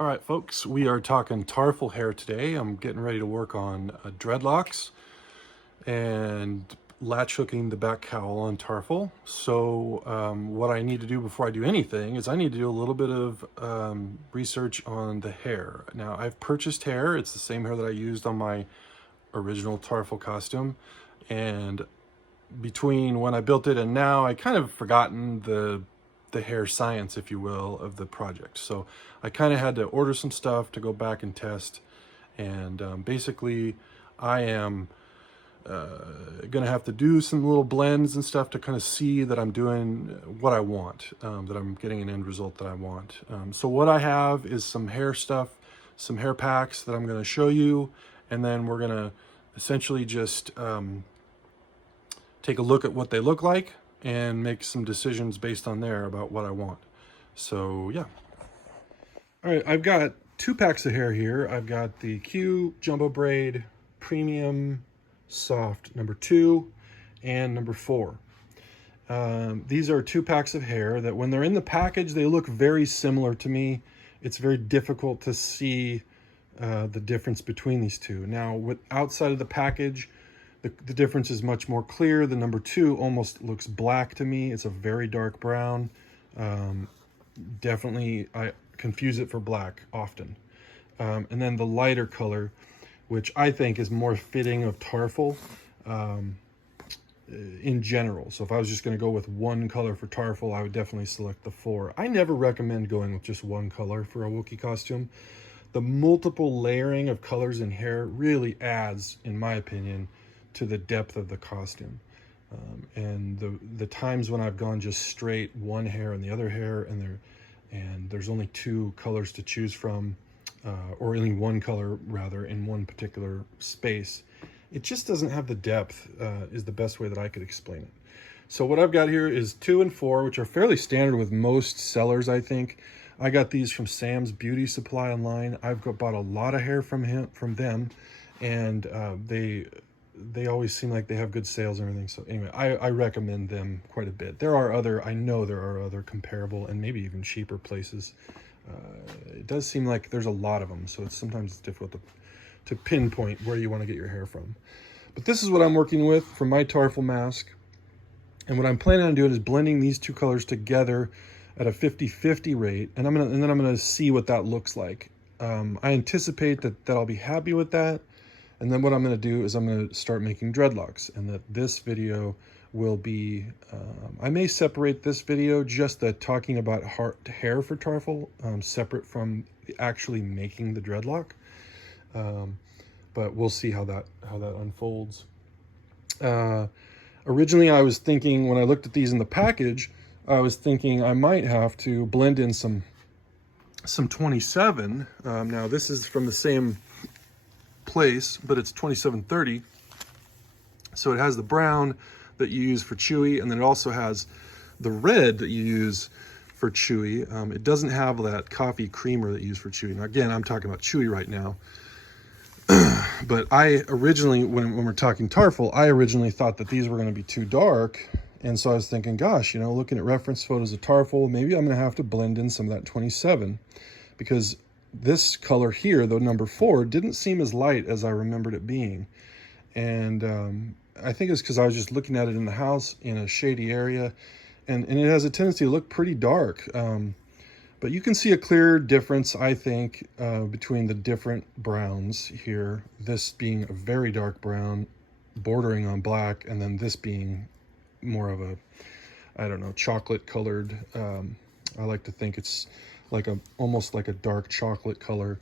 All right, folks, we are talking Tarfful hair today. I'm getting ready to work on dreadlocks and latch hooking the back cowl on Tarfful. So what I need to do before I do anything is I need to do a little bit of research on the hair. Now, I've purchased hair. It's the same hair that I used on my original Tarfful costume. And between when I built it and now, I kind of forgotten the hair science, if you will, of the project. So I kind of had to order some stuff to go back and test. And basically, I am going to have to do some little blends and stuff to kind of see that I'm doing what I want, that I'm getting an end result that I want. So what I have is some hair stuff, some hair packs that I'm going to show you. And then we're going to essentially just take a look at what they look like and make some decisions based on there about what I want. So yeah. All right, I've got 2 packs of hair here. I've got the Q Jumbo Braid Premium Soft number 2 and number 4. These are 2 packs of hair that when they're in the package, they look very similar to me. It's very difficult to see the difference between these two. Now, outside of the package, the difference is much more clear. The number 2 almost looks black to me. It's a very dark brown. Definitely, I confuse it for black often. And then the lighter color, which I think is more fitting of Tarfful in general. So if I was just going to go with one color for Tarfful, I would definitely select the 4. I never recommend going with just one color for a Wookiee costume. The multiple layering of colors in hair really adds, in my opinion, to the depth of the costume. And the times when I've gone just straight one hair and the other hair, and there's only 2 colors to choose from, or only one color rather in one particular space, it just doesn't have the depth, is the best way that I could explain it. So what I've got here is 2 and 4, which are fairly standard with most sellers, I think. I got these from Sam's Beauty Supply online. I've bought a lot of hair from them, and they always seem like they have good sales and everything. So anyway, I recommend them quite a bit. I know there are other comparable and maybe even cheaper places. It does seem like there's a lot of them, so sometimes it's difficult to pinpoint where you want to get your hair from. But this is what I'm working with for my Tarfful mask. And what I'm planning on doing is blending these 2 colors together at a 50-50 rate, and then I'm gonna see what that looks like. I anticipate that I'll be happy with that. And then what I'm going to do is I'm going to start making dreadlocks, and that this video will be, I may separate this video, just the talking about hair for Tarfful, separate from actually making the dreadlock. But we'll see how that unfolds. Originally, I was thinking, when I looked at these in the package, I was thinking I might have to blend in some 27. Now this is from the same place, but it's 2730, so it has the brown that you use for chewy, and then it also has the red that you use for chewy. It doesn't have that coffee creamer that you use for chewy. Now again, I'm talking about chewy right now. But I originally, when we're talking Tarfful, I originally thought that these were going to be too dark, and so I was thinking, gosh, looking at reference photos of Tarfful, maybe I'm going to have to blend in some of that 27, because this color here, the number 4, didn't seem as light as I remembered it being. And I think it's because I was just looking at it in the house in a shady area, and it has a tendency to look pretty dark. But you can see a clear difference, I think, between the different browns here. This being a very dark brown, bordering on black, and then this being more of a, I don't know, chocolate colored. I like to think it's like almost like a dark chocolate color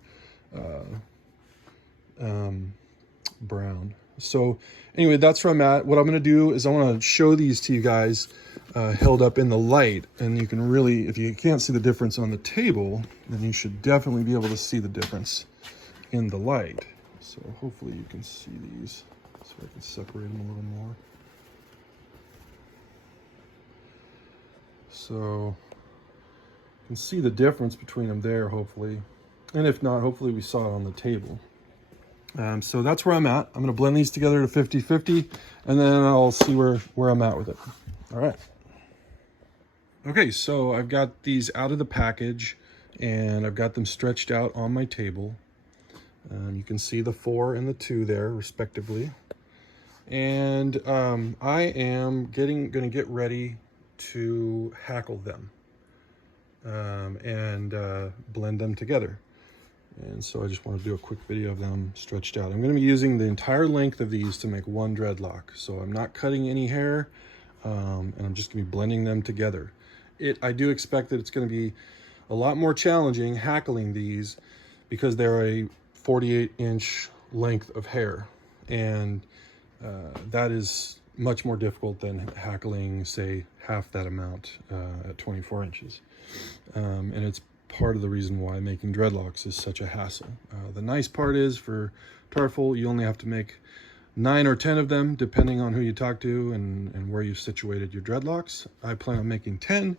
brown. So anyway, that's where I'm at. What I'm going to do is I want to show these to you guys held up in the light, and you can really, if you can't see the difference on the table, then you should definitely be able to see the difference in the light. So hopefully you can see these, so I can separate them a little more. So can see the difference between them there, hopefully. And if not, hopefully we saw it on the table. So that's where I'm at. I'm going to blend these together to 50-50, and then I'll see where I'm at with it. All right. Okay, so I've got these out of the package, and I've got them stretched out on my table. You can see the 4 and the 2 there respectively. And I am gonna get ready to hackle them and blend them together. And so I just want to do a quick video of them stretched out. I'm going to be using the entire length of these to make one dreadlock. So I'm not cutting any hair, and I'm just going to be blending them together. I do expect that it's going to be a lot more challenging hackling these because they're a 48-inch length of hair. And that is much more difficult than hackling, say, half that amount at 24 inches. And it's part of the reason why making dreadlocks is such a hassle. The nice part is for Tarfful, you only have to make 9 or 10 of them, depending on who you talk to and where you've situated your dreadlocks. I plan on making 10,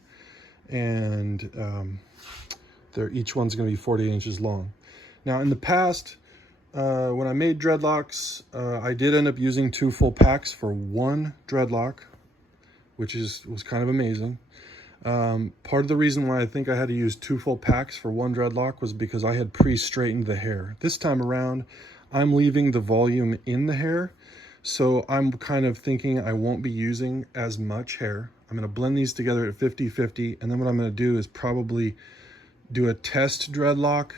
and each one's going to be 48 inches long. Now, in the past, when I made dreadlocks, I did end up using 2 full packs for one dreadlock, which was kind of amazing. Part of the reason why I think I had to use 2 full packs for one dreadlock was because I had pre-straightened the hair. This time around, I'm leaving the volume in the hair, so I'm kind of thinking I won't be using as much hair. I'm going to blend these together at 50-50, and then what I'm going to do is probably do a test dreadlock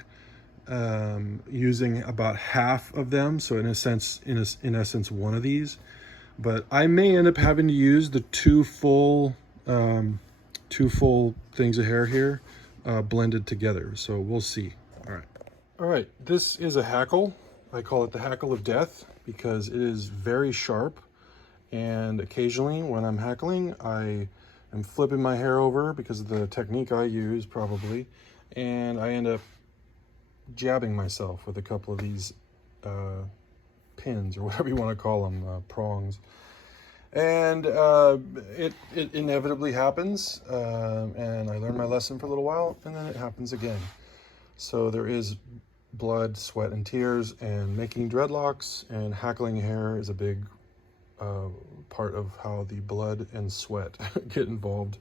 using about half of them, so in essence one of these. But I may end up having to use the 2 full things of hair here blended together, so we'll see. All right, this is a hackle. I call it the hackle of death because it is very sharp, and occasionally when I'm hackling I am flipping my hair over because of the technique I use probably, and I end up jabbing myself with a couple of these pins, or whatever you want to call them, prongs. And it inevitably happens, and I learn my lesson for a little while, and then it happens again. So there is blood, sweat, and tears, and making dreadlocks and hackling hair is a big part of how the blood and sweat get involved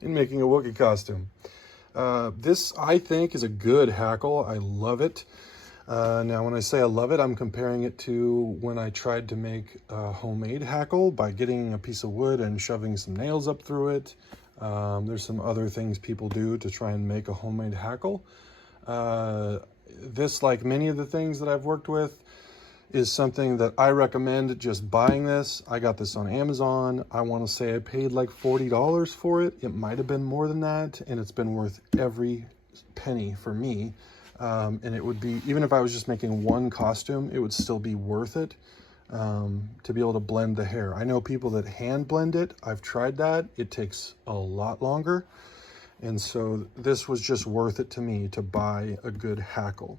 in making a Wookiee costume. This, I think, is a good hackle. I love it. Now, when I say I love it, I'm comparing it to when I tried to make a homemade hackle by getting a piece of wood and shoving some nails up through it. There's some other things people do to try and make a homemade hackle. This, like many of the things that I've worked with, is something that I recommend just buying this. I got this on Amazon. I want to say I paid like $40 for it. It might have been more than that, and it's been worth every penny for me. And it would be, even if I was just making one costume, it would still be worth it to be able to blend the hair. I know people that hand blend it. I've tried that. It takes a lot longer. And so this was just worth it to me to buy a good hackle.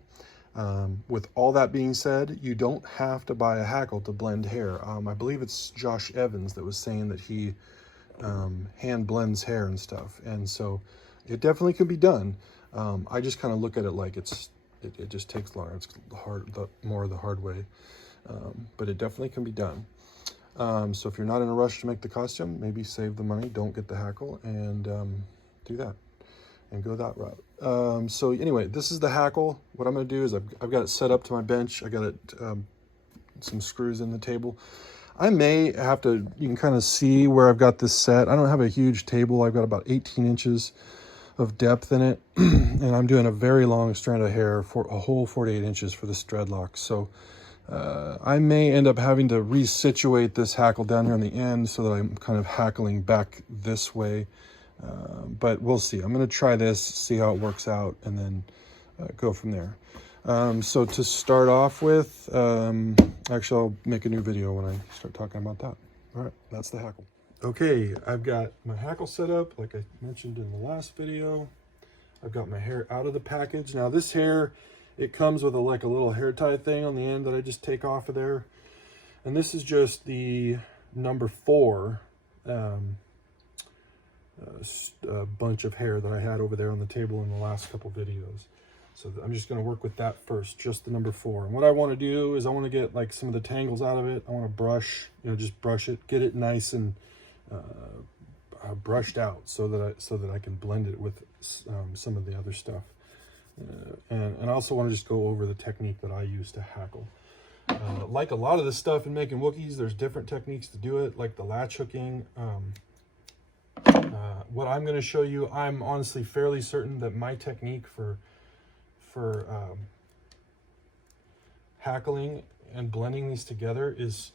With all that being said, you don't have to buy a hackle to blend hair. I believe it's Josh Evans that was saying that he hand blends hair and stuff. And so it definitely can be done. I just kind of look at it like it just takes longer. It's more the hard way, but it definitely can be done. So if you're not in a rush to make the costume, maybe save the money, don't get the hackle, and do that and go that route. So anyway, this is the hackle. What I'm going to do is I've got it set up to my bench. I got it some screws in the table. I may have to, you can kind of see where I've got this set. I don't have a huge table. I've got about 18 inches of depth in it, and I'm doing a very long strand of hair for a whole 48 inches for this dreadlock. So I may end up having to resituate this hackle down here on the end so that I'm kind of hackling back this way, but we'll see. I'm going to try this, see how it works out, and then go from there. So to start off with, actually I'll make a new video when I start talking about that. All right, that's the hackle. Okay, I've got my hackle set up, like I mentioned in the last video. I've got my hair out of the package. Now this hair, it comes with like a little hair tie thing on the end that I just take off of there. And this is just the number 4 bunch of hair that I had over there on the table in the last couple videos. So I'm just going to work with that first, just the number 4. And what I want to do is I want to get like some of the tangles out of it. I want to brush, just brush it, get it nice and brushed out so that I can blend it with some of the other stuff. And I also want to just go over the technique that I use to hackle. Like a lot of the stuff in making Wookiees, there's different techniques to do it, like the latch hooking. What I'm going to show you, I'm honestly fairly certain that my technique for hackling and blending these together is,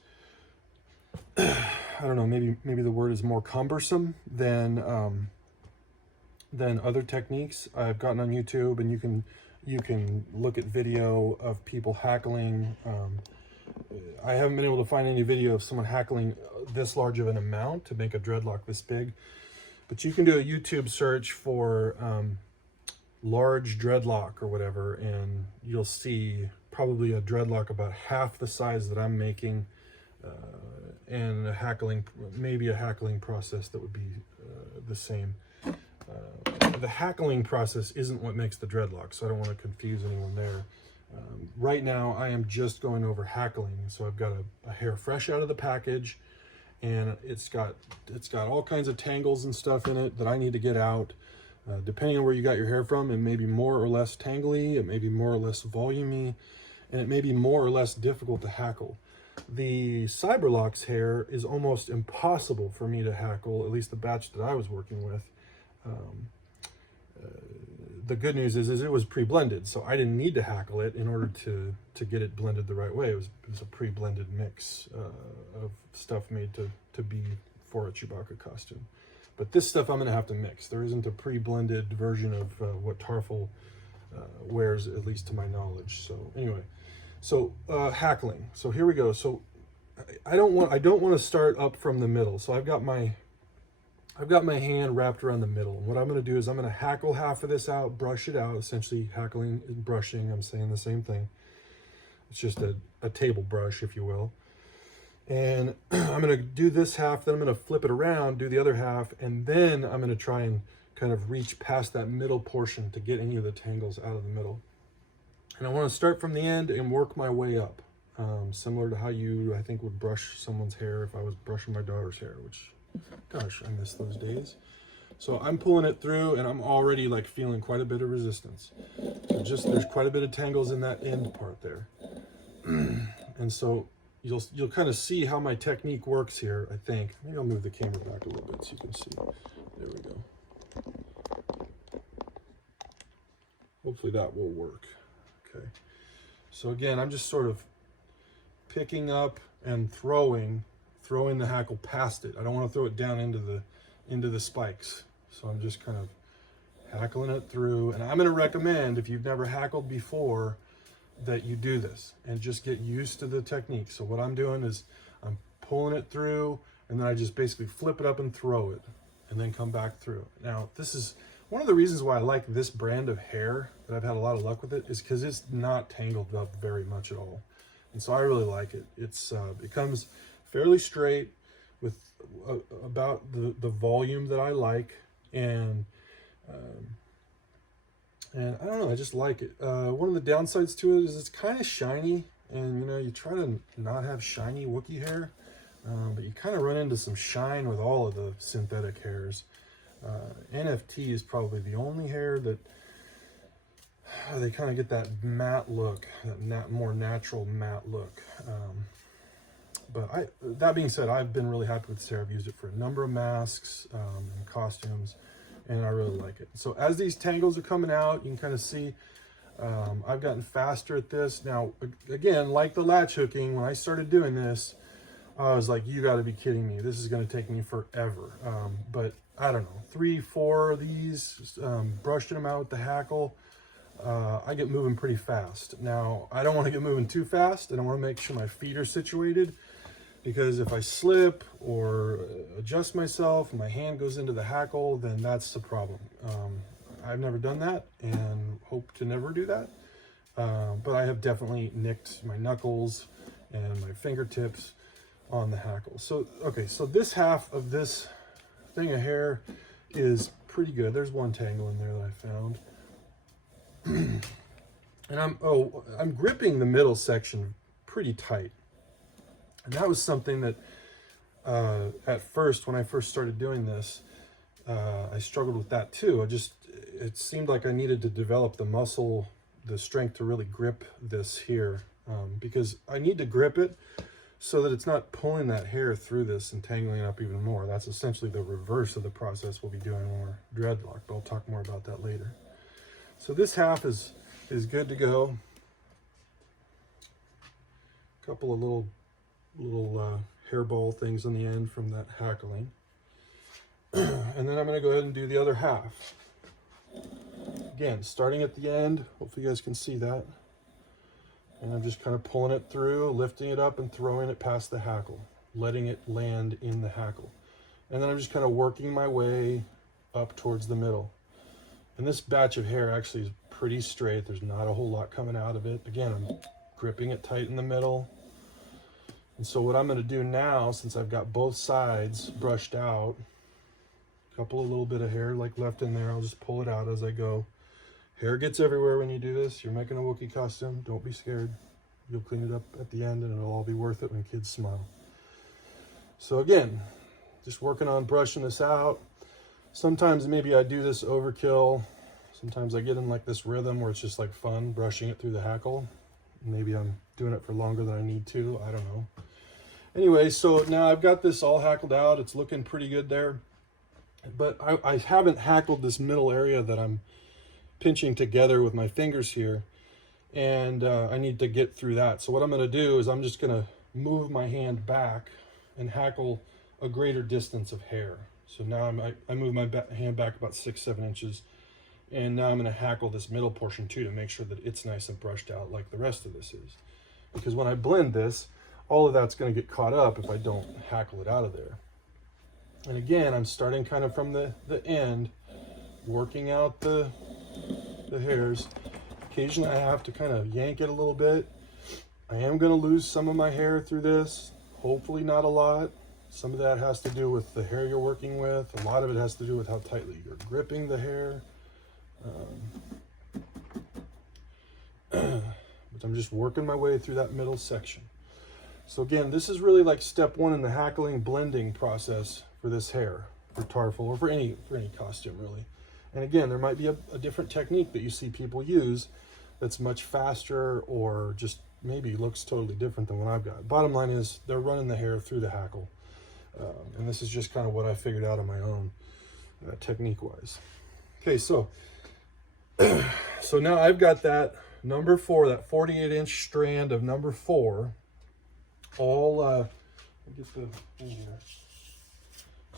I don't know, maybe the word is more cumbersome than other techniques I've gotten on YouTube, and you can look at video of people hackling. I haven't been able to find any video of someone hackling this large of an amount to make a dreadlock this big, but you can do a YouTube search for large dreadlock or whatever, and you'll see probably a dreadlock about half the size that I'm making, and maybe a hackling process that would be the same. The hackling process isn't what makes the dreadlock, so I don't want to confuse anyone there. Right now, I am just going over hackling. So I've got a hair fresh out of the package, and it's got all kinds of tangles and stuff in it that I need to get out. Depending on where you got your hair from, it may be more or less tangly, it may be more or less volumey, and it may be more or less difficult to hackle. The Cyberlock's hair is almost impossible for me to hackle, at least the batch that I was working with. The good news is it was pre-blended, so I didn't need to hackle it in order to get it blended the right way. It was a pre-blended mix of stuff made to be for a Chewbacca costume. But this stuff I'm going to have to mix. There isn't a pre-blended version of what Tarfful wears, at least to my knowledge. So anyway, hackling. So here we go. So I don't want to start up from the middle. So I've got my hand wrapped around the middle. And what I'm going to do is I'm going to hackle half of this out, brush it out, essentially hackling and brushing. I'm saying the same thing. It's just a table brush, if you will. And I'm going to do this half, then I'm going to flip it around, do the other half, and then I'm going to try and kind of reach past that middle portion to get any of the tangles out of the middle. And I want to start from the end and work my way up, similar to how I think, would brush someone's hair if I was brushing my daughter's hair, which, gosh, I miss those days. So I'm pulling it through, and I'm already like feeling quite a bit of resistance. So there's quite a bit of tangles in that end part there. And so you'll kind of see how my technique works here, I think. Maybe I'll move the camera back a little bit so you can see. There we go. Hopefully that will work. Okay. So again, I'm just sort of picking up and throwing the hackle past it. I don't want to throw it down into the spikes. So I'm just kind of hackling it through. And I'm going to recommend, if you've never hackled before, that you do this and just get used to the technique. So what I'm doing is I'm pulling it through, and then I just basically flip it up and throw it, and then come back through. Now, this is one of the reasons why I like this brand of hair, that I've had a lot of luck with it, is because it's not tangled up very much at all. And so I really like it. It comes fairly straight with about the volume that I like, and I don't know, I just like it. One of the downsides to it is it's kind of shiny, and you try to not have shiny Wookiee hair, but you kind of run into some shine with all of the synthetic hairs. NFT is probably the only hair that they kind of get that matte look, that more natural matte look. But that being said, I've been really happy with this hair. I've used it for a number of masks and costumes, and I really like it. So as these tangles are coming out, you can kind of see I've gotten faster at this. Now, again, like the latch hooking, when I started doing this, I was like, you got to be kidding me. This is going to take me forever. But I don't know, 3, 4 of these, brushing them out with the hackle, I get moving pretty fast. Now, I don't want to get moving too fast, and I want to make sure my feet are situated, because if I slip or adjust myself and my hand goes into the hackle, then that's the problem. I've never done that and hope to never do that. But I have definitely nicked my knuckles and my fingertips on the hackle. So, okay, so this half of this thing of hair is pretty good. There's one tangle in there that I found. And I'm gripping the middle section pretty tight. And that was something that at first, when I first started doing this, I struggled with that too. it seemed like I needed to develop the muscle, the strength to really grip this here, because I need to grip it so that it's not pulling that hair through this and tangling it up even more. That's essentially the reverse of the process we'll be doing when we're dreadlock, but I'll talk more about that later. So this half is good to go. A couple of little hairball things on the end from that hackling. And then I'm going to go ahead and do the other half. Again, starting at the end, hopefully you guys can see that. And I'm just kind of pulling it through, lifting it up and throwing it past the hackle, letting it land in the hackle. And then I'm just kind of working my way up towards the middle. And this batch of hair actually is pretty straight. There's not a whole lot coming out of it. Again, I'm gripping it tight in the middle. And so what I'm going to do now, since I've got both sides brushed out, a couple of little bit of hair like left in there, I'll just pull it out as I go. Hair gets everywhere when you do this. You're making a Wookiee costume. Don't be scared. You'll clean it up at the end and it'll all be worth it when kids smile. So again, just working on brushing this out. Sometimes maybe I do this overkill. Sometimes I get in like this rhythm where it's just like fun brushing it through the hackle. Maybe I'm doing it for longer than I need to. I don't know. Anyway, so now I've got this all hackled out. It's looking pretty good there. But I haven't hackled this middle area that I'm pinching together with my fingers here, and I need to get through that. So what I'm going to do is I'm just going to move my hand back and hackle a greater distance of hair. So now I move my hand back about 6-7 inches, and now I'm going to hackle this middle portion too to make sure that it's nice and brushed out like the rest of this is. Because when I blend this, all of that's going to get caught up if I don't hackle it out of there. And again, I'm starting kind of from the end, working out the hairs. Occasionally I have to kind of yank it a little bit. I am going to lose some of my hair through this, hopefully not a lot. Some of that has to do with the hair you're working with. A lot of it has to do with how tightly you're gripping the hair. But I'm just working my way through that middle section. So again, this is really like step one in the hackling blending process for this hair, for Tarfful, or for any costume really. And again, there might be a different technique that you see people use that's much faster or just maybe looks totally different than what I've got. Bottom line is they're running the hair through the hackle. And this is just kind of what I figured out on my own technique-wise. Okay, so now I've got that number 4, that 48-inch strand of number 4, all, let me get the thing here.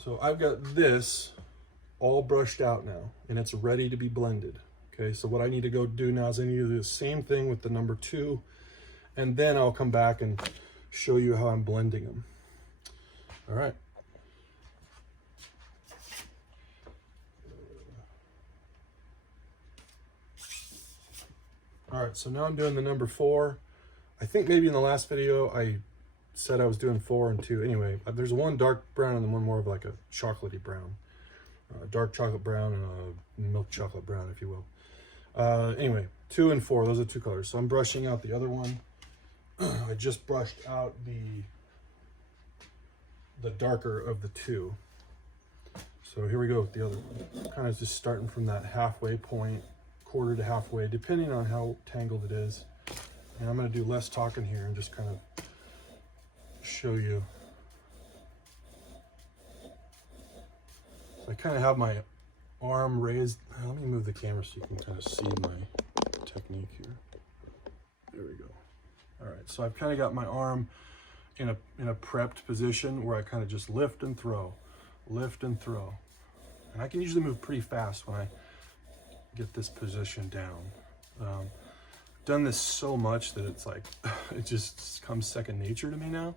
So I've got this all brushed out now, and it's ready to be blended. Okay, so what I need to go do now is I need to do the same thing with the number 2, and then I'll come back and show you how I'm blending them. All right. All right, so now I'm doing the number 4. I think maybe in the last video I said I was doing 4 and 2. Anyway, there's one dark brown and then one more of like a chocolatey brown. Dark chocolate brown and a milk chocolate brown, if you will. Anyway, 2 and 4, those are 2 colors. So I'm brushing out the other one. I just brushed out the darker of the 2. So here we go with the other one. Kind of just starting from that halfway point, quarter to halfway, depending on how tangled it is. And I'm going to do less talking here and just kind of show you. So I kind of have my arm raised. Let me move the camera so you can kind of see my technique here. There we go. All right, so I've kind of got my arm in a prepped position where I kind of just lift and throw, lift and throw. And I can usually move pretty fast when I get this position down. Done this so much that it's like, it just comes second nature to me now.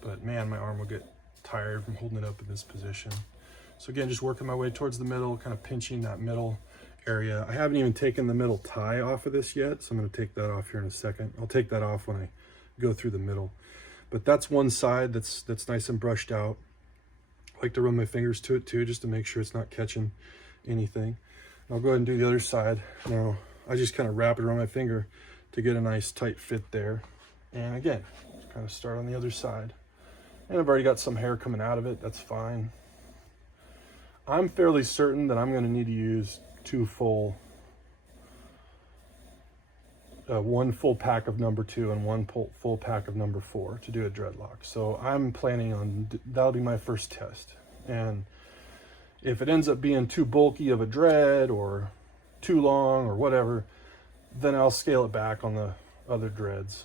But man, my arm will get tired from holding it up in this position. So again, just working my way towards the middle, kind of pinching that middle area. I haven't even taken the middle tie off of this yet, so I'm going to take that off here in a second. I'll take that off when I go through the middle. But that's one side that's nice and brushed out. I like to run my fingers to it too, just to make sure it's not catching anything. I'll go ahead and do the other side. Now, I just kind of wrap it around my finger to get a nice tight fit there. And again, just kind of start on the other side. And I've already got some hair coming out of it, that's fine. I'm fairly certain that I'm going to need to use two full, one full pack of number 2 and one full pack of number 4 to do a dreadlock. So I'm planning on, that'll be my first test. And if it ends up being too bulky of a dread or too long or whatever, then I'll scale it back on the other dreads.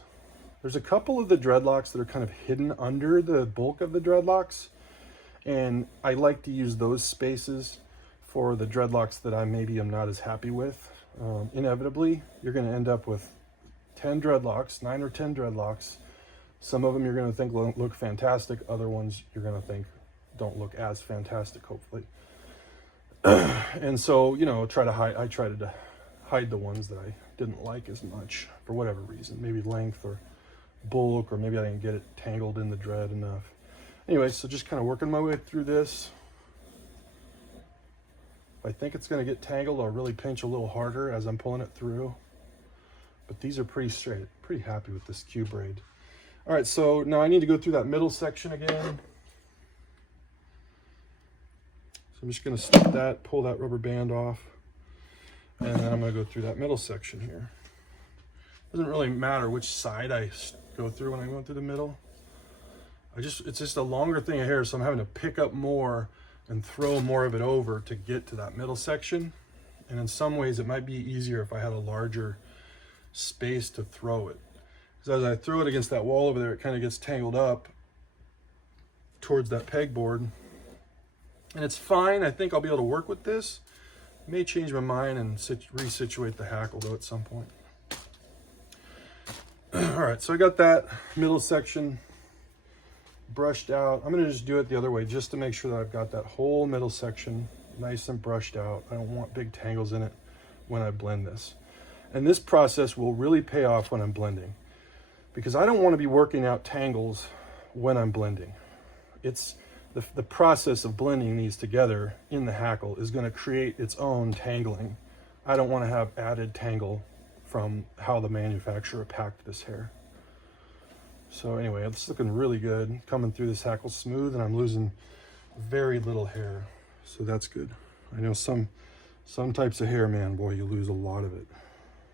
There's a couple of the dreadlocks that are kind of hidden under the bulk of the dreadlocks, and I like to use those spaces for the dreadlocks that I maybe am not as happy with. Inevitably, you're going to end up with 10 dreadlocks, 9 or 10 dreadlocks. Some of them you're going to think look fantastic. Other ones you're going to think don't look as fantastic, hopefully. And so, you know, I try to hide the ones that I didn't like as much for whatever reason, maybe length or bulk, or maybe I didn't get it tangled in the dread enough. Anyway, so just kind of working my way through this. If I think it's going to get tangled, I'll really pinch a little harder as I'm pulling it through. But these are pretty straight. Pretty happy with this Q braid. All right, so now I need to go through that middle section again. So I'm just going to snip that, pull that rubber band off, and then I'm going to go through that middle section here. Doesn't really matter which side I go through when I go through the middle. It's just a longer thing of hair, so I'm having to pick up more and throw more of it over to get to that middle section. And in some ways it might be easier if I had a larger space to throw it. Because as I throw it against that wall over there, it kind of gets tangled up towards that pegboard. And it's fine. I think I'll be able to work with this. May change my mind and resituate the hackle though at some point. All right, so I got that middle section brushed out. I'm gonna just do it the other way just to make sure that I've got that whole middle section nice and brushed out. I don't want big tangles in it when I blend this. And this process will really pay off when I'm blending, because I don't want to be working out tangles when I'm blending. It's the process of blending these together in the hackle is going to create its own tangling. I don't want to have added tangle from how the manufacturer packed this hair. So anyway, it's looking really good. Coming through this hackle smooth, and I'm losing very little hair. So that's good. I know some types of hair, man, boy, you lose a lot of it.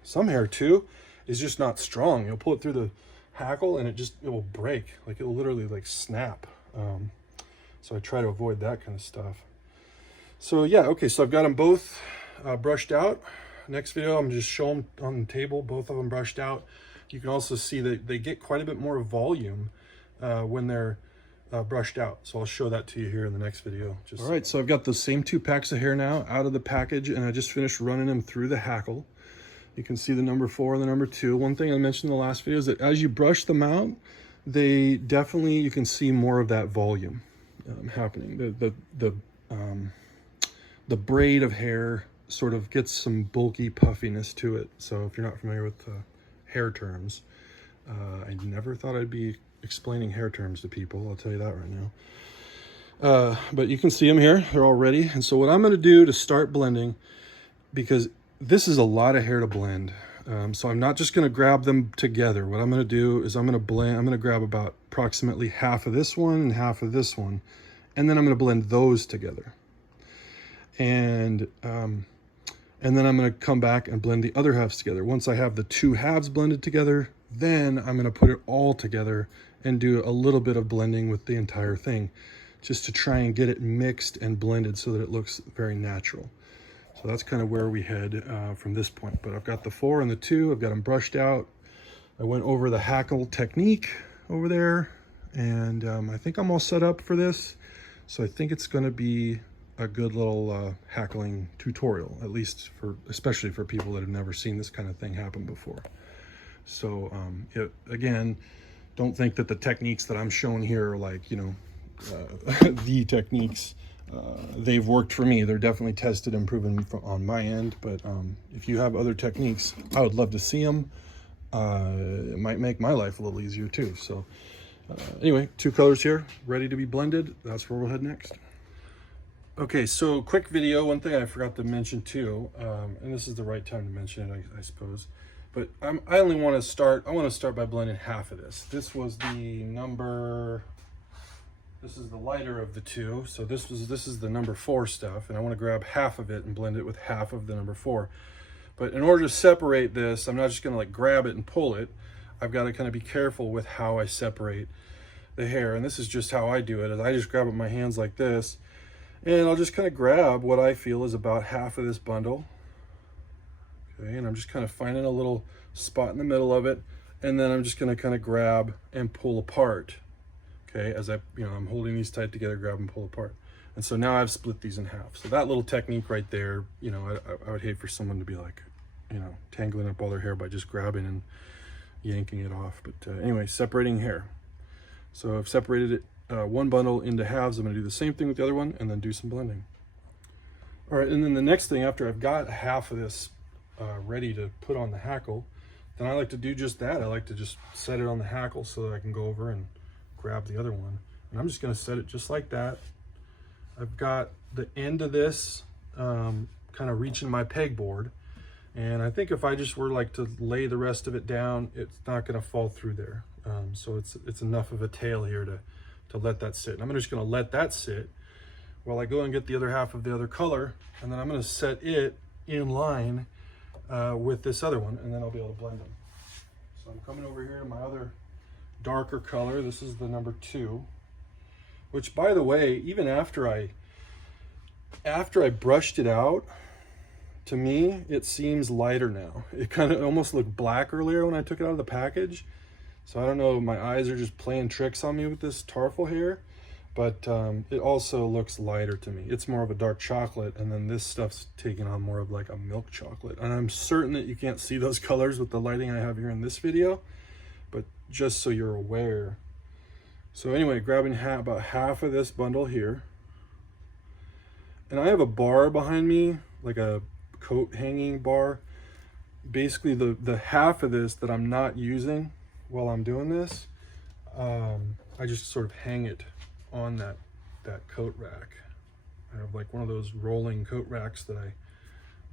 Some hair too is just not strong. You'll pull it through the hackle and it will break. Like it'll literally like snap. So I try to avoid that kind of stuff. So yeah, okay, so I've got them both brushed out. Next video, I'm just showing them on the table, both of them brushed out. You can also see that they get quite a bit more volume when they're brushed out. So I'll show that to you here in the next video. All right, so I've got those same 2 packs of hair now out of the package, and I just finished running them through the hackle. You can see the number 4 and the number 2. One thing I mentioned in the last video is that as you brush them out, they definitely, you can see more of that volume happening. The braid of hair sort of gets some bulky puffiness to it. So if you're not familiar with hair terms, I never thought I'd be explaining hair terms to people, I'll tell you that right now. But you can see them here, they're all ready. And so what I'm going to do to start blending, because this is a lot of hair to blend, so I'm not just going to grab them together. What I'm going to do is I'm going to grab about approximately half of this one and half of this one, and then I'm going to blend those together. And then I'm going to come back and blend the other halves together. Once I have the 2 halves blended together, then I'm going to put it all together and do a little bit of blending with the entire thing, just to try and get it mixed and blended so that it looks very natural. So that's kind of where we head from this point. But I've got the 4 and the 2, I've got them brushed out. I went over the hackle technique over there, and I think I'm all set up for this. So I think it's going to be a good little hackling tutorial, at least especially for people that have never seen this kind of thing happen before. So again, don't think that the techniques that I'm showing here are like, you know, the techniques. They've worked for me. They're definitely tested and proven on my end. But if you have other techniques, I would love to see them. It might make my life a little easier too. So anyway, 2 colors here, ready to be blended. That's where we'll head next. Okay, so quick video. One thing I forgot to mention too, and this is the right time to mention it, I suppose. But I only want to start. I want to start by blending half of this. This was the number This is the lighter of the two. So this is the number 4 stuff, and I want to grab half of it and blend it with half of the number 4. But in order to separate this, I'm not just going to like grab it and pull it. I've got to kind of be careful with how I separate the hair. And this is just how I do it, is I just grab it with my hands like this, and I'll just kind of grab what I feel is about half of this bundle. Okay, and I'm just kind of finding a little spot in the middle of it, and then I'm just going to kind of grab and pull apart. Okay, as I'm holding these tight together, grab and pull apart. And so now I've split these in half. So that little technique right there, I would hate for someone to be like, tangling up all their hair by just grabbing and yanking it off. But anyway, separating hair. So I've separated it one bundle into halves. I'm going to do the same thing with the other one and then do some blending. All right, and then the next thing, after I've got half of this ready to put on the hackle, then I like to do just that. I like to just set it on the hackle so that I can go over and grab the other one. And I'm just going to set it just like that. I've got the end of this kind of reaching my pegboard, and I think if I just were like to lay the rest of it down, it's not going to fall through there. So it's enough of a tail here to let that sit. And I'm just going to let that sit while I go and get the other half of the other color, and then I'm going to set it in line with this other one, and then I'll be able to blend them. So I'm coming over here to my other darker color. This is the number 2, which, by the way, even after I brushed it out, to me it seems lighter now. It kind of almost looked black earlier when I took it out of the package. So I don't know, my eyes are just playing tricks on me with this Tarfful hair, but it also looks lighter to me. It's more of a dark chocolate, and then this stuff's taking on more of like a milk chocolate. And I'm certain that you can't see those colors with the lighting I have here in this video, but just so you're aware. So anyway, grabbing about half of this bundle here, and I have a bar behind me, like a coat hanging bar. Basically the half of this that I'm not using while I'm doing this, I just sort of hang it on that coat rack. I have like one of those rolling coat racks that I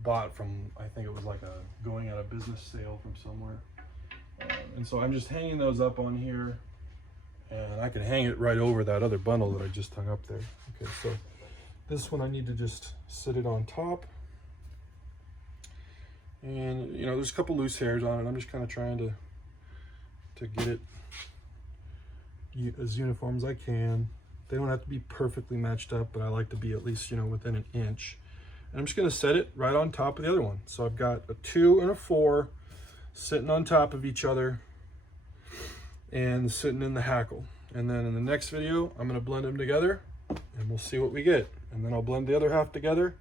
bought from, I think it was like a going out of business sale from somewhere. And so I'm just hanging those up on here, and I can hang it right over that other bundle that I just hung up there. Okay, so this one I need to just sit it on top. And there's a couple loose hairs on it. I'm just kind of trying to get it as uniform as I can. They don't have to be perfectly matched up, but I like to be at least, within an inch. And I'm just going to set it right on top of the other one. So I've got a 2 and a 4 sitting on top of each other and sitting in the hackle. And then in the next video, I'm going to blend them together and we'll see what we get. And then I'll blend the other half together,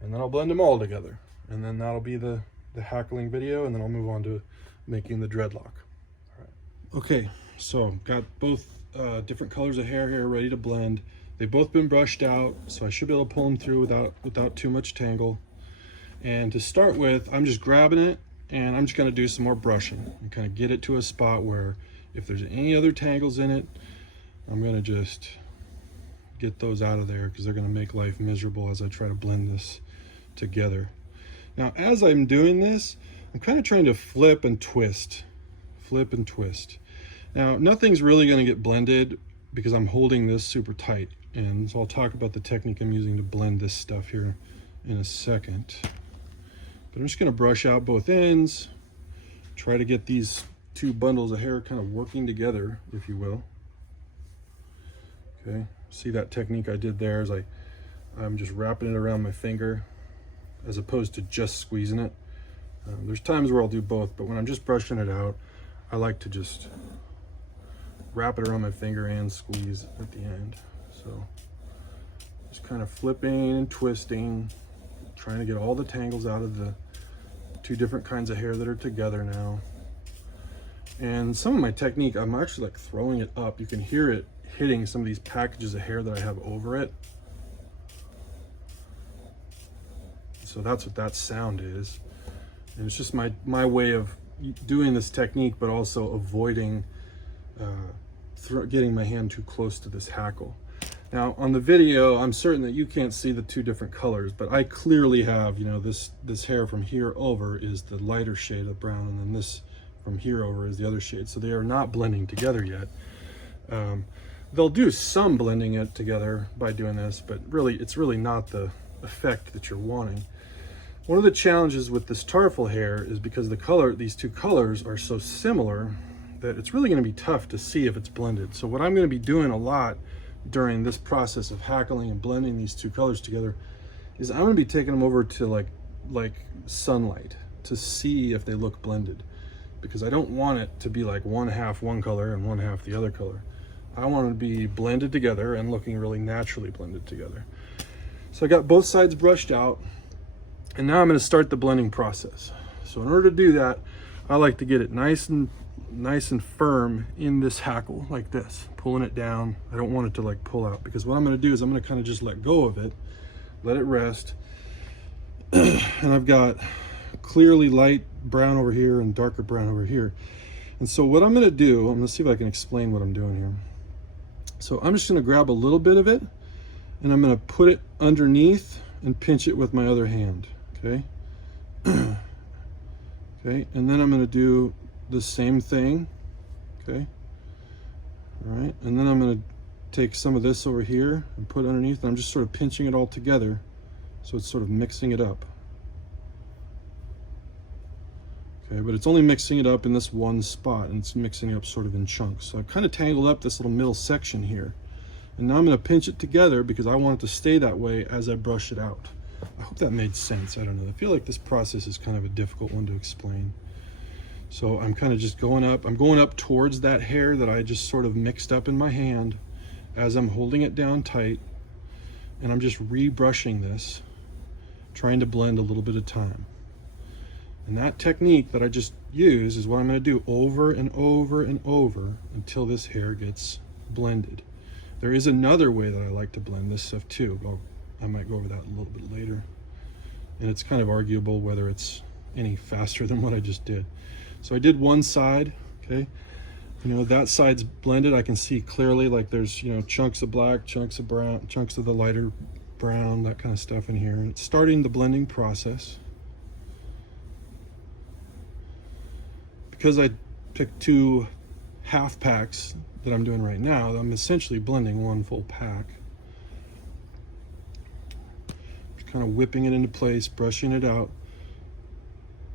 and then I'll blend them all together. And then that'll be the hackling video, and then I'll move on to making the dreadlock. All right. Okay, so got both different colors of hair here ready to blend. They've both been brushed out, so I should be able to pull them through without too much tangle. And to start with, I'm just grabbing it, and I'm just going to do some more brushing and kind of get it to a spot where if there's any other tangles in it, I'm going to just get those out of there, because they're going to make life miserable as I try to blend this together. Now, as I'm doing this, I'm kind of trying to flip and twist. Now, nothing's really going to get blended because I'm holding this super tight. And so I'll talk about the technique I'm using to blend this stuff here in a second. But I'm just going to brush out both ends, try to get these 2 bundles of hair kind of working together, if you will. Okay, see that technique I did there is I'm just wrapping it around my finger as opposed to just squeezing it. There's times where I'll do both, but when I'm just brushing it out, I like to just wrap it around my finger and squeeze at the end. So just kind of flipping and twisting, trying to get all the tangles out of the 2 different kinds of hair that are together now. And some of my technique, I'm actually like throwing it up. You can hear it hitting some of these packages of hair that I have over it. So that's what that sound is. And it's just my way of doing this technique, but also avoiding getting my hand too close to this hackle. Now on the video, I'm certain that you can't see the 2 different colors, but I clearly have, this hair from here over is the lighter shade of brown, and then this from here over is the other shade. So they are not blending together yet. they'll do some blending it together by doing this, but really, it's really not the effect that you're wanting. One of the challenges with this Tarfful hair is because these two colors are so similar that it's really going to be tough to see if it's blended. So what I'm going to be doing a lot during this process of hackling and blending these two colors together is I'm going to be taking them over to like sunlight to see if they look blended, because I don't want it to be like one half one color and one half the other color. I want it to be blended together and looking really naturally blended together. So I got both sides brushed out, and now I'm going to start the blending process. So in order to do that, I like to get it nice and firm in this hackle like this, pulling it down. I don't want it to like pull out, because what I'm going to do is I'm going to kind of just let go of it, let it rest. And I've got clearly light brown over here and darker brown over here. And so what I'm going to do, I'm going to see if I can explain what I'm doing here. So I'm just going to grab a little bit of it, and I'm going to put it underneath and pinch it with my other hand. Okay. Okay. And then I'm going to do the same thing. Okay. All right. And then I'm going to take some of this over here and put it underneath, and I'm just sort of pinching it all together. So it's sort of mixing it up. Okay. But it's only mixing it up in this one spot, and it's mixing it up sort of in chunks. So I've kind of tangled up this little middle section here. And now I'm going to pinch it together because I want it to stay that way as I brush it out. I hope that made sense. I don't know. I feel like this process is kind of a difficult one to explain. So I'm kind of just going up. I'm going up towards that hair that I just sort of mixed up in my hand as I'm holding it down tight. And I'm just rebrushing this, trying to blend a little bit of time. And that technique that I just used is what I'm going to do over and over and over until this hair gets blended. There is another way that I like to blend this stuff too. I might go over that a little bit later. And it's kind of arguable whether it's any faster than what I just did. So I did one side, okay? You know, that side's blended. I can see clearly, like there's, you know, chunks of black, chunks of brown, chunks of the lighter brown, that kind of stuff in here. And it's starting the blending process. Because I picked two half packs that I'm doing right now, I'm essentially blending one full pack. Just kind of whipping it into place, brushing it out.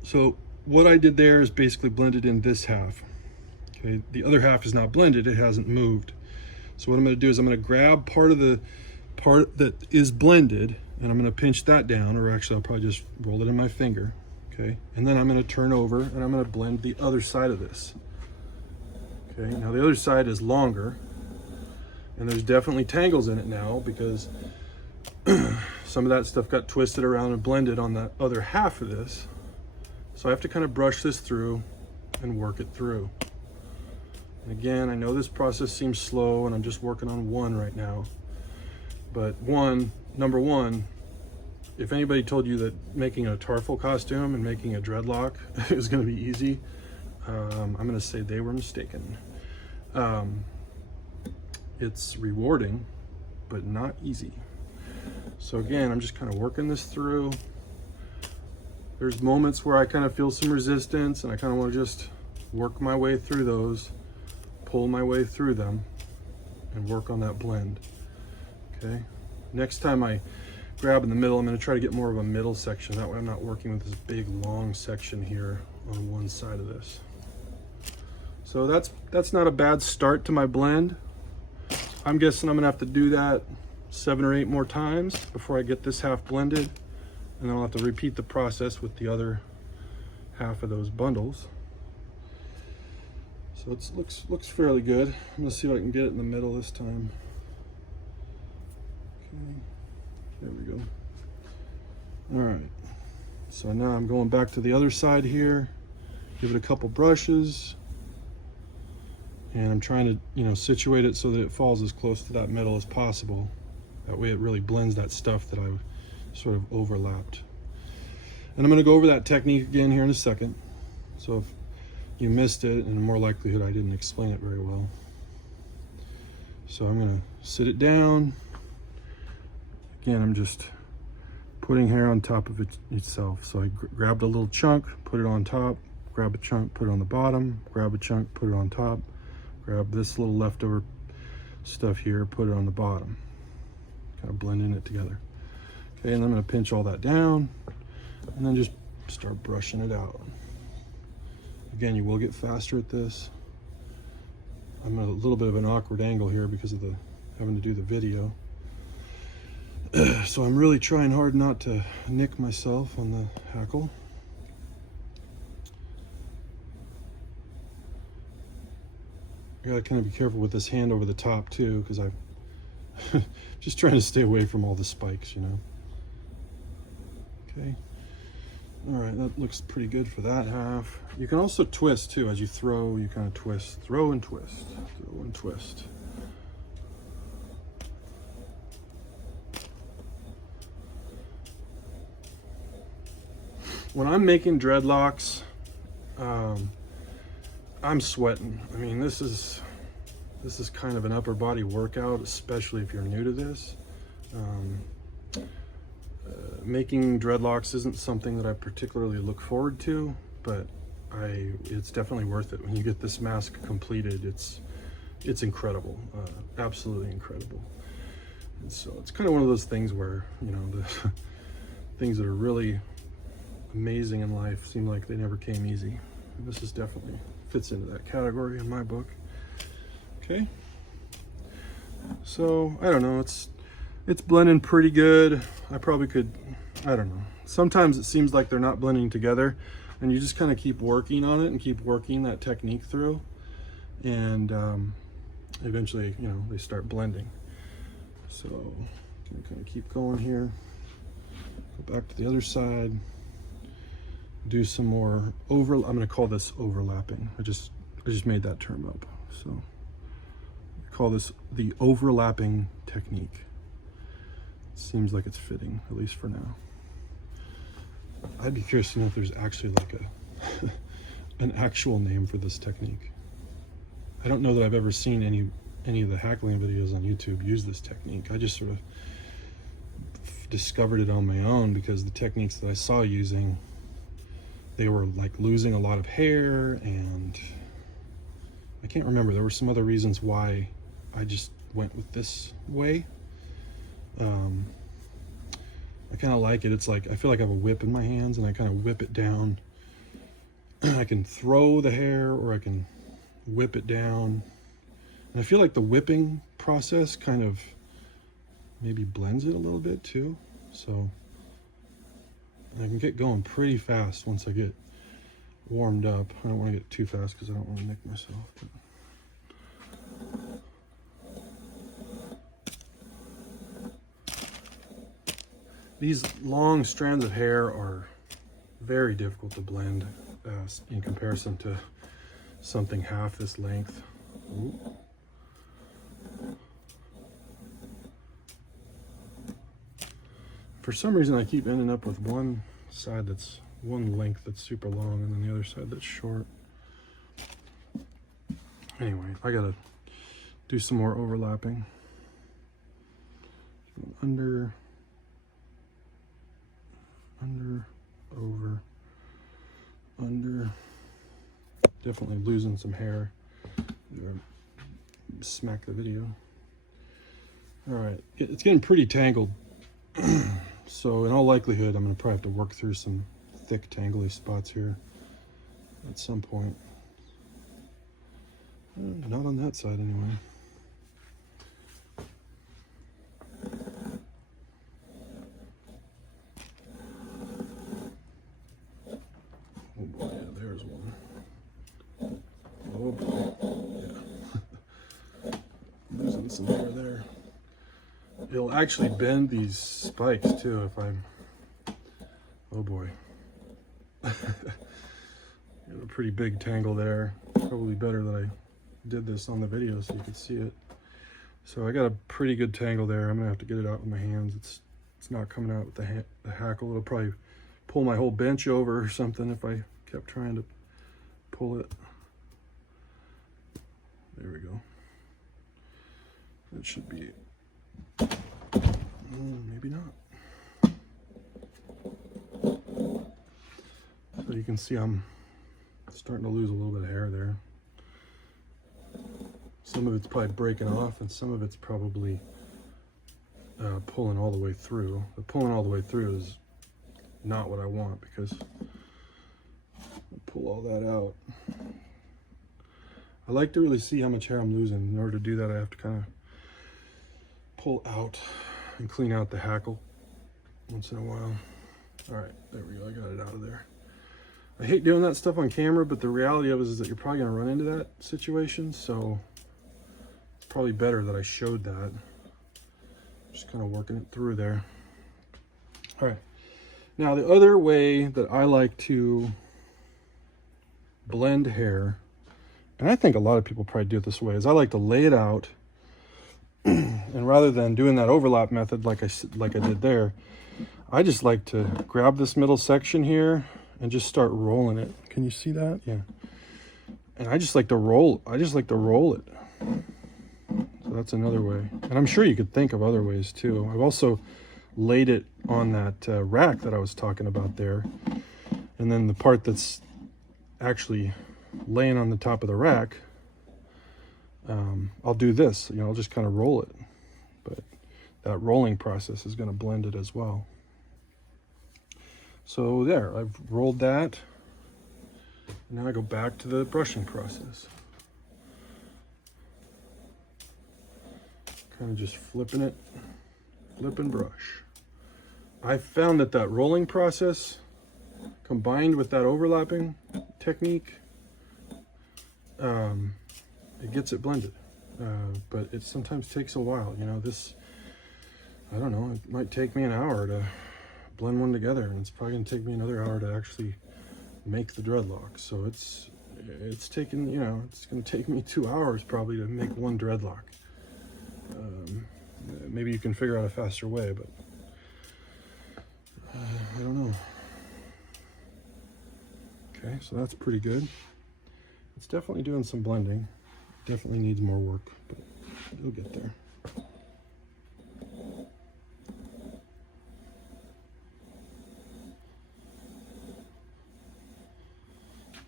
So what I did there is basically blended in this half. Okay, the other half is not blended, it hasn't moved. So what I'm going to do is I'm going to grab part of the part that is blended, and I'm going to pinch that down, or actually I'll probably just roll it in my finger. Okay, and then I'm going to turn over and I'm going to blend the other side of this. Okay, now the other side is longer, and there's definitely tangles in it now because some of that stuff got twisted around and blended on that other half of this. So I have to kind of brush this through and work it through. And again, I know this process seems slow and I'm just working on one right now. But number one, if anybody told you that making a Tarfful costume and making a dreadlock is going to be easy, I'm going to say they were mistaken. It's rewarding, but not easy. So again, I'm just kind of working this through. There's moments where I kind of feel some resistance and I kind of want to just work my way through those, pull my way through them, and work on that blend. Okay. Next time I grab in the middle, I'm going to try to get more of a middle section. That way I'm not working with this big long section here on one side of this. So that's not a bad start to my blend. I'm guessing I'm going to have to do that 7 or 8 more times before I get this half blended. And then I'll have to repeat the process with the other half of those bundles. So it looks fairly good. I'm gonna see if I can get it in the middle this time. Okay, there we go. All right, so now I'm going back to the other side here, give it a couple brushes, and I'm trying to, you know, situate it so that it falls as close to that middle as possible. That way it really blends that stuff that I sort of overlapped. And I'm going to go over that technique again here in a second. So if you missed it, and more likelihood I didn't explain it very well. So I'm going to sit it down. Again, I'm just putting hair on top of it itself. So I grabbed a little chunk, put it on top, grab a chunk, put it on the bottom, grab a chunk, put it on top, grab this little leftover stuff here, put it on the bottom, kind of blending it together. Okay, and I'm going to pinch all that down and then just start brushing it out. Again, you will get faster at this. I'm at a little bit of an awkward angle here because of the having to do the video. So I'm really trying hard not to nick myself on the hackle. I gotta kind of be careful with this hand over the top too, because I'm just trying to stay away from all the spikes, you know. Okay. All right, that looks pretty good for that half. You can also twist too. As you throw, you kind of twist, throw and twist, throw and twist. When I'm making dreadlocks, I'm sweating. I mean, this is kind of an upper body workout, especially if you're new to this. Making dreadlocks isn't something that I particularly look forward to, but it's definitely worth it. When you get this mask completed, it's incredible, absolutely incredible. And so it's kind of one of those things where, you know, the things that are really amazing in life seem like they never came easy. And this is definitely fits into that category in my book. Okay, so I don't know, it's blending pretty good. I probably could, I don't know, sometimes it seems like they're not blending together, and you just kind of keep working on it and keep working that technique through, and eventually, you know, they start blending. So I'm gonna kind of keep going here, go back to the other side, do some more I'm going to call this overlapping. I just made that term up. So I call this the overlapping technique. Seems like it's fitting, at least for now. I'd be curious to know if there's actually like an actual name for this technique. I don't know that I've ever seen any of the hackling videos on YouTube use this technique. I just sort of discovered it on my own because the techniques that I saw using, they were like losing a lot of hair, and I can't remember. There were some other reasons why I just went with this way. I kind of like it. It's like I feel like I have a whip in my hands, and I kind of whip it down. I can throw the hair, or I can whip it down. And I feel like the whipping process kind of maybe blends it a little bit too. So I can get going pretty fast once I get warmed up. I don't want to get too fast because I don't want to nick myself. But these long strands of hair are very difficult to blend in comparison to something half this length. Ooh. For some reason, I keep ending up with one length that's super long, and then the other side that's short. Anyway, I gotta do some more overlapping. Under, over, under. Definitely losing some hair. Smack the video. All right, it's getting pretty tangled. So in all likelihood, I'm gonna probably have to work through some thick tangly spots here at some point. Not on that side anyway. Oh boy, yeah, there's one. Oh boy, yeah. Losing some hair there. It'll actually bend these spikes too if I'm, oh boy. Got a pretty big tangle there. Probably better that I did this on the video so you could see it. So I got a pretty good tangle there. I'm gonna have to get it out with my hands. It's not coming out with the hackle. It'll probably pull my whole bench over or something if I kept trying to pull it. There we go. That should be it. Maybe not. So you can see I'm starting to lose a little bit of hair there. So some of it's probably breaking off and some of it's probably pulling all the way through. The pulling all the way through is not what I want, because I'll pull all that out. I like to really see how much hair I'm losing. In order to do that, I have to kind of pull out and clean out the hackle once in a while. All right, there we go, I got it out of there. I hate doing that stuff on camera, but the reality of it is that you're probably gonna run into that situation, so it's probably better that I showed that. Just kind of working it through there. All right, now the other way that I like to blend hair, and I think a lot of people probably do it this way, is I like to lay it out, and rather than doing that overlap method like I did there, I just like to grab this middle section here and just start rolling it. Can you see that? Yeah. And I just like to roll it. So that's another way. And I'm sure you could think of other ways too. I've also laid it on that rack that I was talking about there. And then the part that's actually laying on the top of the rack, I'll do this, I'll just kind of roll it. But that rolling process is going to blend it as well. So there, I've rolled that. Now I go back to the brushing process. Kind of just flipping it, flip and brush. I found that rolling process combined with that overlapping technique, it gets it blended. But it sometimes takes a while. I don't know, it might take me an hour to blend one together, and it's probably going to take me another hour to actually make the dreadlock. So it's taken, it's going to take me 2 hours probably to make one dreadlock. Maybe you can figure out a faster way, but I don't know. Okay, so that's pretty good. It's definitely doing some blending. Definitely needs more work, but it'll get there.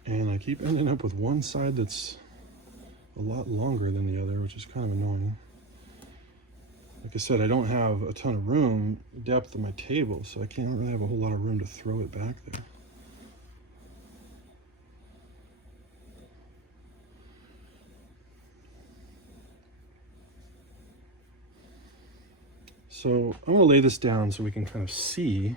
And I keep ending up with one side that's a lot longer than the other, which is kind of annoying. Like I said, I don't have a ton of depth on my table, so I can't really have a whole lot of room to throw it back there. So I'm going to lay this down so we can kind of see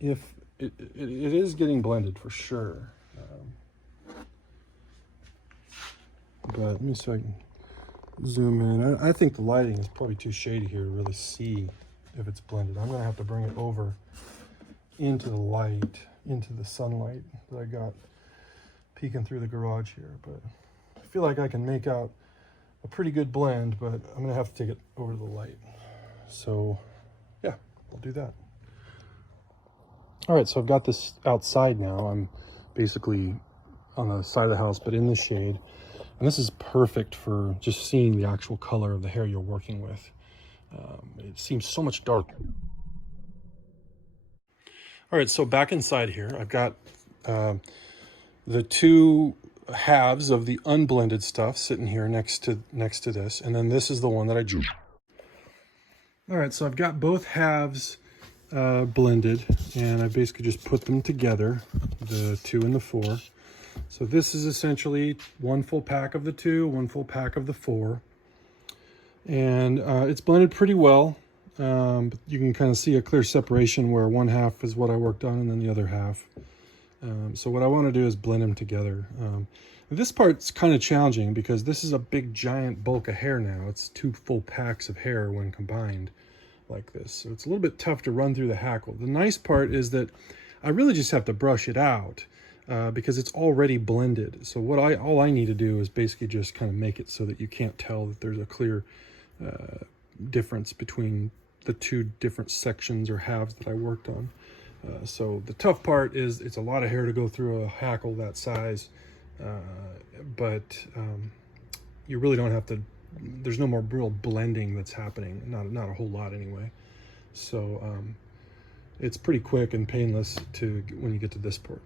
if it is getting blended for sure. But let me see if I can zoom in. I think the lighting is probably too shady here to really see if it's blended. I'm going to have to bring it over into the light, into the sunlight that I got peeking through the garage here. But I feel like I can make out a pretty good blend, but I'm going to have to take it over to the light. So yeah, I'll do that. All right, so I've got this outside now. I'm basically on the side of the house, but in the shade. And this is perfect for just seeing the actual color of the hair you're working with. It seems so much darker. All right, so back inside here, I've got the two halves of the unblended stuff sitting here next to this, and then this is the one that I drew. All right, so I've got both halves blended, and I basically just put them together, the 2 and the 4. So this is essentially one full pack of the 2, one full pack of the 4. And it's blended pretty well. But you can kind of see a clear separation where one half is what I worked on and then the other half. So what I want to do is blend them together. This part's kind of challenging because this is a big giant bulk of hair now. It's 2 full packs of hair when combined like this. So it's a little bit tough to run through the hackle. The nice part is that I really just have to brush it out. Because it's already blended. So all I need to do is basically just kind of make it so that you can't tell that there's a clear difference between the 2 different sections or halves that I worked on. So the tough part is it's a lot of hair to go through a hackle that size, but you really don't have to, there's no more real blending that's happening, not a whole lot anyway. So it's pretty quick and painless when you get to this part.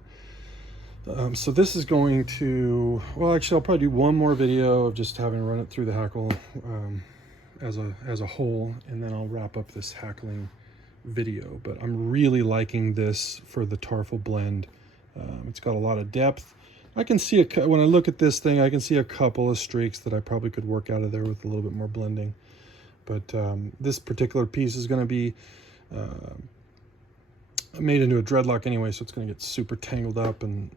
So this is going to, well, actually I'll probably do one more video of just having run it through the Hackle as a whole, and then I'll wrap up this hackling video. But I'm really liking this for the Tarfful blend. It's got a lot of depth. I can see, when I look at this thing, I can see a couple of streaks that I probably could work out of there with a little bit more blending. But this particular piece is going to be made into a dreadlock anyway, so it's going to get super tangled up and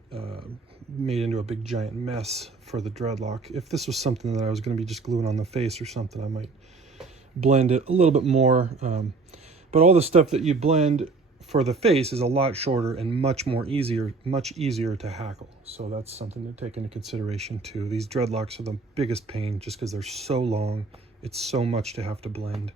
made into a big giant mess for the dreadlock. If this was something that I was going to be just gluing on the face or something, I might blend it a little bit more. But all the stuff that you blend for the face is a lot shorter and much easier to hackle. So that's something to take into consideration too. These dreadlocks are the biggest pain just because they're so long. It's so much to have to blend.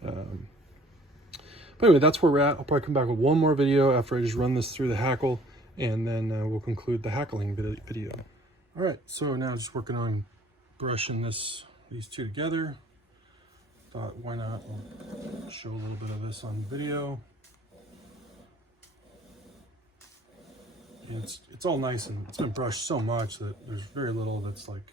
But anyway, that's where we're at. I'll probably come back with one more video after I just run this through the Hackle, and then we'll conclude the hackling video. All right, so now just working on brushing these two together. Thought, why not? I'll show a little bit of this on video. And it's all nice, and it's been brushed so much that there's very little that's like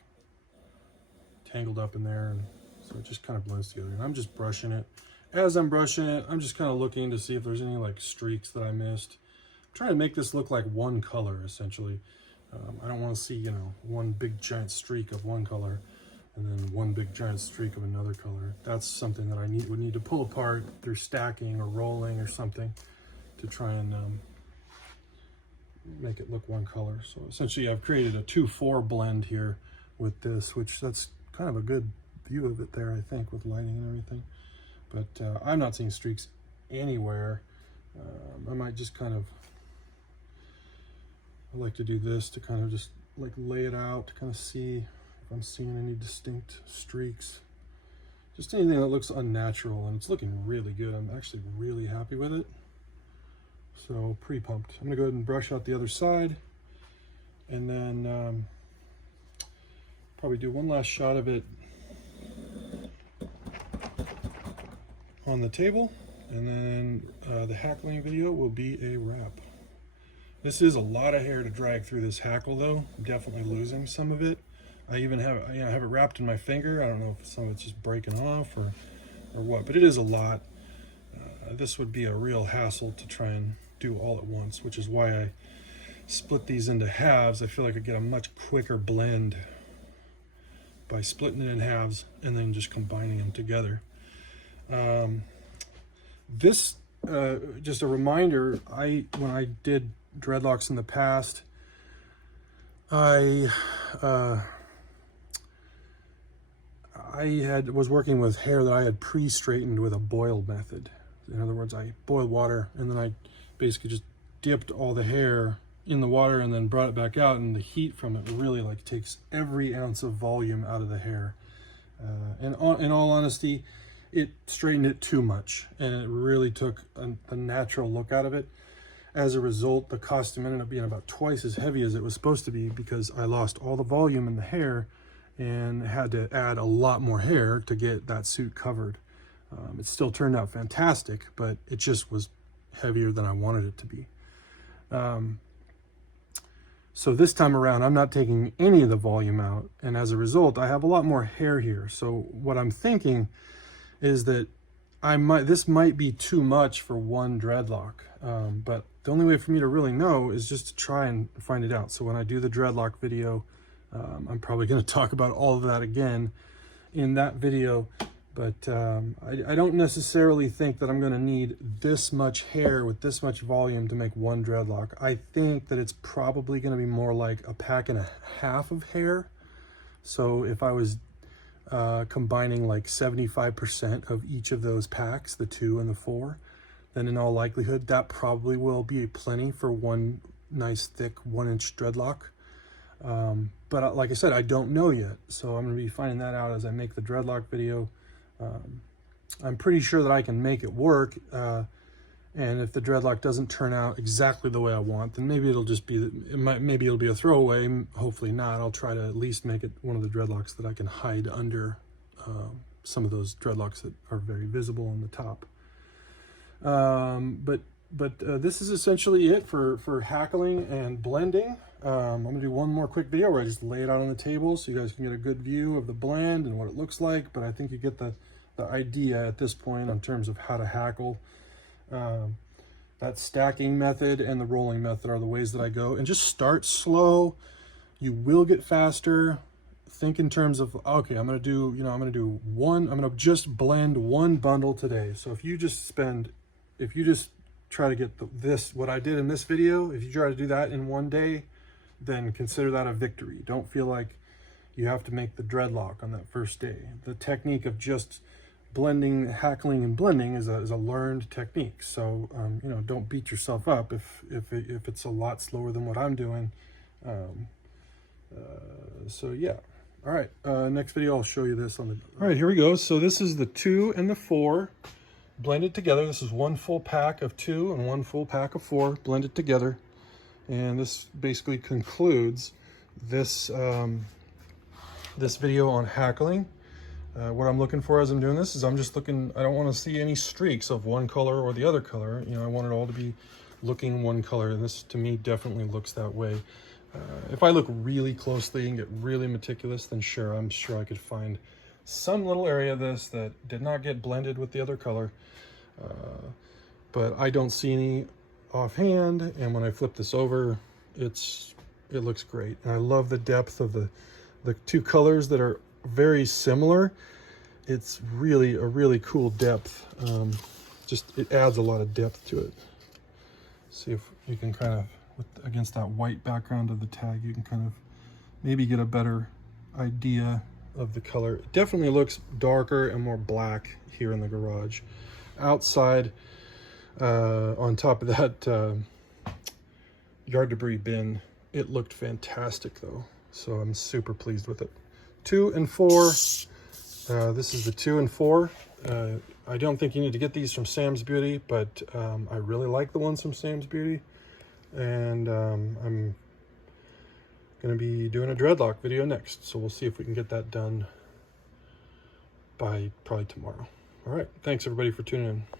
tangled up in there, and so it just kind of blends together. And I'm just brushing it. As I'm brushing it, I'm just kind of looking to see if there's any like streaks that I missed. I'm trying to make this look like one color, essentially. I don't want to see, you know, one big giant streak of one color and then one big giant streak of another color. That's something that I would need to pull apart through stacking or rolling or something to try and make it look one color. So essentially I've created a 2-4 blend here with this, which that's kind of a good view of it there, I think, with lighting and everything. But I'm not seeing streaks anywhere. I might just kind of, I like to do this to kind of just like lay it out to kind of see if I'm seeing any distinct streaks. Just anything that looks unnatural, and it's looking really good. I'm actually really happy with it. So pretty pumped. I'm gonna go ahead and brush out the other side, and then probably do one last shot of it on the table, and then the hackling video will be a wrap. This is a lot of hair to drag through this hackle though. I'm definitely losing some of it. I even have, I have it wrapped in my finger. I don't know if some of it's just breaking off or what, but it is a lot. This would be a real hassle to try and do all at once, which is why I split these into halves. I feel like I get a much quicker blend by splitting it in halves and then just combining them together. This just a reminder, when I did dreadlocks in the past, I was working with hair that I had pre-straightened with a boil method. In other words, I boiled water and then I basically just dipped all the hair in the water and then brought it back out, and the heat from it really like takes every ounce of volume out of the hair. And in all honesty, it straightened it too much, and it really took a natural look out of it. As a result, the costume ended up being about twice as heavy as it was supposed to be because I lost all the volume in the hair and had to add a lot more hair to get that suit covered. It still turned out fantastic, but it just was heavier than I wanted it to be. So this time around, I'm not taking any of the volume out, and as a result, I have a lot more hair here. So what I'm thinking is that this might be too much for one dreadlock, but the only way for me to really know is just to try and find it out. So when I do the dreadlock video, I'm probably going to talk about all of that again in that video, but I don't necessarily think that I'm going to need this much hair with this much volume to make one dreadlock. I think that it's probably going to be more like a pack and a half of hair. So if I was combining like 75% of each of those packs, the 2 and the 4, then in all likelihood that probably will be plenty for one nice thick 1-inch dreadlock. But like I said, I don't know yet, so I'm going to be finding that out as I make the dreadlock video. I'm pretty sure that I can make it work, and if the dreadlock doesn't turn out exactly the way I want, then maybe it'll just be, maybe it'll be a throwaway. Hopefully not. I'll try to at least make it one of the dreadlocks that I can hide under some of those dreadlocks that are very visible on the top. But This is essentially it for hackling and blending. I'm gonna do one more quick video where I just lay it out on the table so you guys can get a good view of the blend and what it looks like, but I think you get the idea at this point in terms of how to hackle. That stacking method and the rolling method are the ways that I go. And just start slow. You will get faster. Think in terms of, okay, I'm gonna just blend one bundle today. So if you just try to get what I did in this video, if you try to do that in one day, then consider that a victory. Don't feel like you have to make the dreadlock on that first day. The technique of just blending, hackling, and blending is a learned technique. So don't beat yourself up if it's a lot slower than what I'm doing. So yeah. All right, next video I'll show you this on the. All right, here we go. So this is the 2 and the 4 blended together. This is one full pack of 2 and one full pack of 4 blended together, and this basically concludes this this video on hackling. What I'm looking for as I'm doing this is I'm just looking. I don't want to see any streaks of one color or the other color. I want it all to be looking one color, and this to me definitely looks that way. If I look really closely and get really meticulous, then sure, I'm sure I could find some little area of this that did not get blended with the other color. But I don't see any offhand, and when I flip this over, it looks great. And I love the depth of the two colors that are very similar. It's really a really cool depth. It adds a lot of depth to it. See if you can kind of, against that white background of the tag, you can kind of maybe get a better idea of the color. It definitely looks darker and more black here in the garage. Outside, on top of that yard debris bin, it looked fantastic though. So I'm super pleased with it. 2 and 4. This is the 2 and 4. I don't think you need to get these from Sam's Beauty, but I really like the ones from Sam's Beauty. And I'm going to be doing a dreadlock video next. So we'll see if we can get that done by probably tomorrow. All right. Thanks everybody for tuning in.